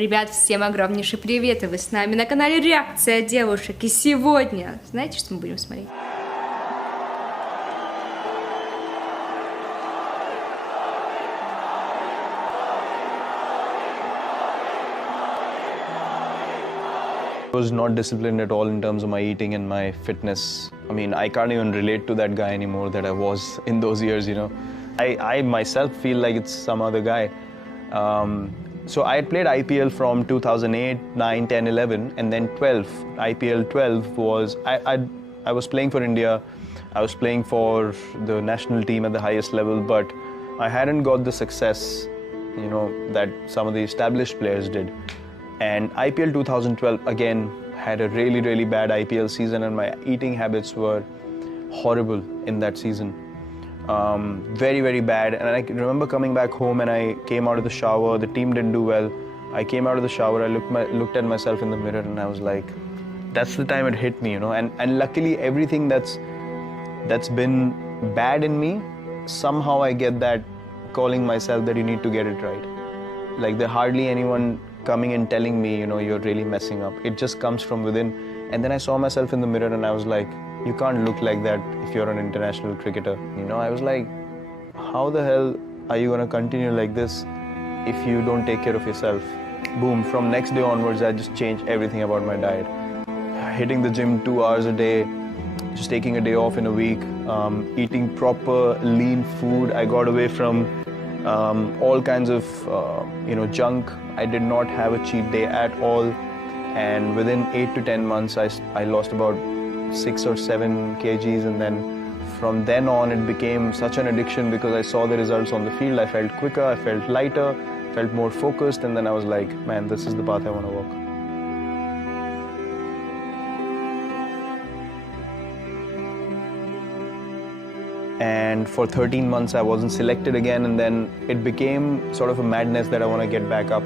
Ребят, всем огромнейший привет, и вы с нами на канале Реакция девушек. И сегодня, знаете, что мы будем смотреть? I was not disciplined at all in terms of my eating and my fitness. I mean, I can't even relate to that guy anymore that I was in those years, you know. I myself feel like it's some other guy. So I had played IPL from 2008, 9, 10, 11, and then 12. IPL 12 was, I was playing for India. I was playing for the national team at the highest level, but I hadn't got the success, you know, that some of the established players did. And IPL 2012 again had a really bad IPL season, and my eating habits were horrible in that season. Very bad. And I remember coming back home and I came out of the shower. The team didn't do well. I came out of the shower. I looked at myself in the mirror and I was like, that's the time it hit me, you know. And luckily everything that's been bad in me, somehow I get that calling myself that you need to get it right. Like there's hardly anyone coming and telling me, you know, you're really messing up. It just comes from within. And then I saw myself in the mirror and I was like, you can't look like that if you're an international cricketer. You know, I was like, how the hell are you going to continue like this if you don't take care of yourself? Boom, from next day onwards, I just changed everything about my diet. Hitting the gym 2 hours a day, just taking a day off in a week, eating proper lean food. I got away from all kinds of you know, junk. I did not have a cheat day at all, and within 8 to 10 months I lost about 6 or 7 kgs, and then from then on it became such an addiction because I saw the results on the field. I felt quicker, I felt lighter, felt more focused, and then I was like, man, this is the path I want to walk. And for 13 months I wasn't selected again, and then it became sort of a madness that I want to get back up.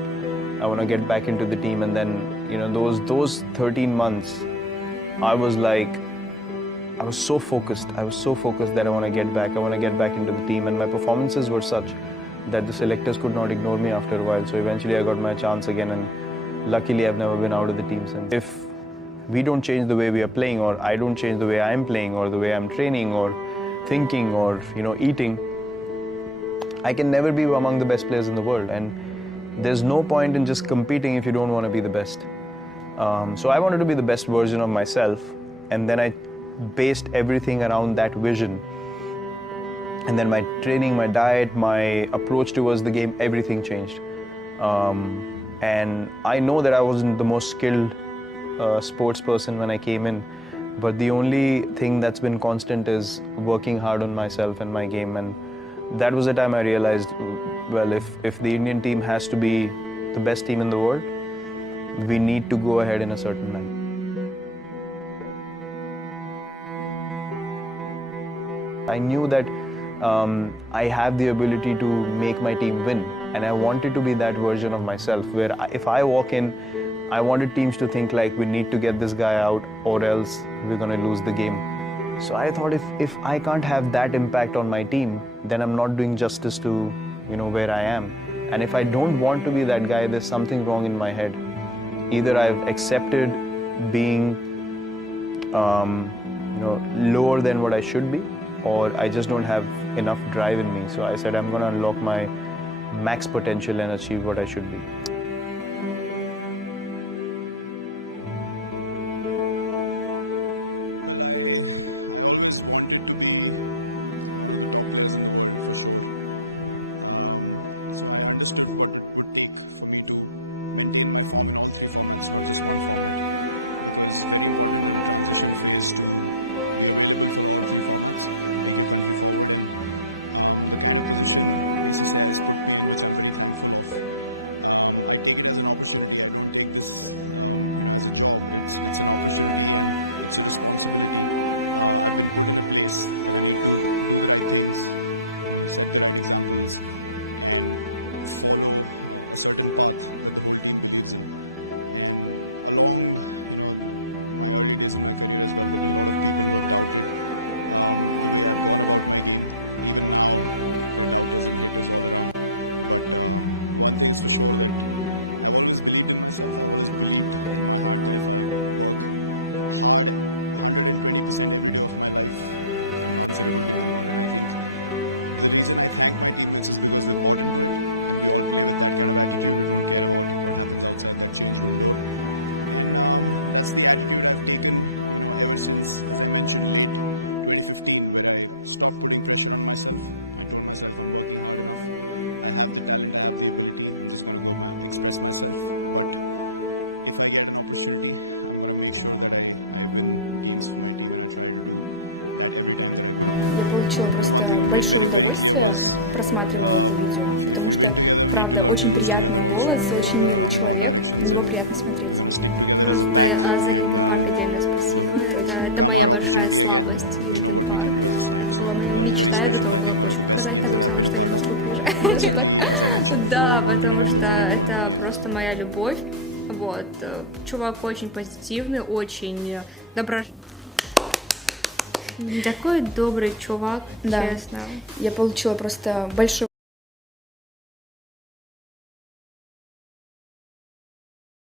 I want to get back into the team, and then, you know, those 13 months I was like, I was so focused that I want to get back. I want to get back into the team, and my performances were such that the selectors could not ignore me after a while. So eventually I got my chance again, and luckily I've never been out of the team since. If we don't change the way we are playing, or I don't change the way I'm playing, or the way I'm training, or thinking, or, you know, eating, I can never be among the best players in the world. And there's no point in just competing if you don't want to be the best. So I wanted to be the best version of myself, and then I based everything around that vision. And then my training, my diet, my approach towards the game, everything changed. And I know that I wasn't the most skilled sports person when I came in, but the only thing that's been constant is working hard on myself and my game. And that was the time I realized, well, if the Indian team has to be the best team in the world, we need to go ahead in a certain manner. I knew that I have the ability to make my team win, and I wanted to be that version of myself where if I walk in, I wanted teams to think like, we need to get this guy out or else we're going to lose the game. So I thought if I can't have that impact on my team, then I'm not doing justice to, you know, where I am. And if I don't want to be that guy, there's something wrong in my head. Either I've accepted being you know, lower than what I should be, or I just don't have enough drive in me. So I said I'm going to unlock my max potential and achieve what I should be. Я получила просто большое удовольствие, просматривая это видео, потому что, правда, очень приятный голос, очень милый человек, на него приятно смотреть. Просто за Линкен Парк отдельно спасибо. Это моя большая слабость, Линкен Парк. Это была моя мечта, я готова была почку продать, когда узнала, что они в Москву приезжают. Да, потому что это просто моя любовь. Вот. Чувак очень позитивный, очень такой добрый чувак, Да. честно. Я получила просто большое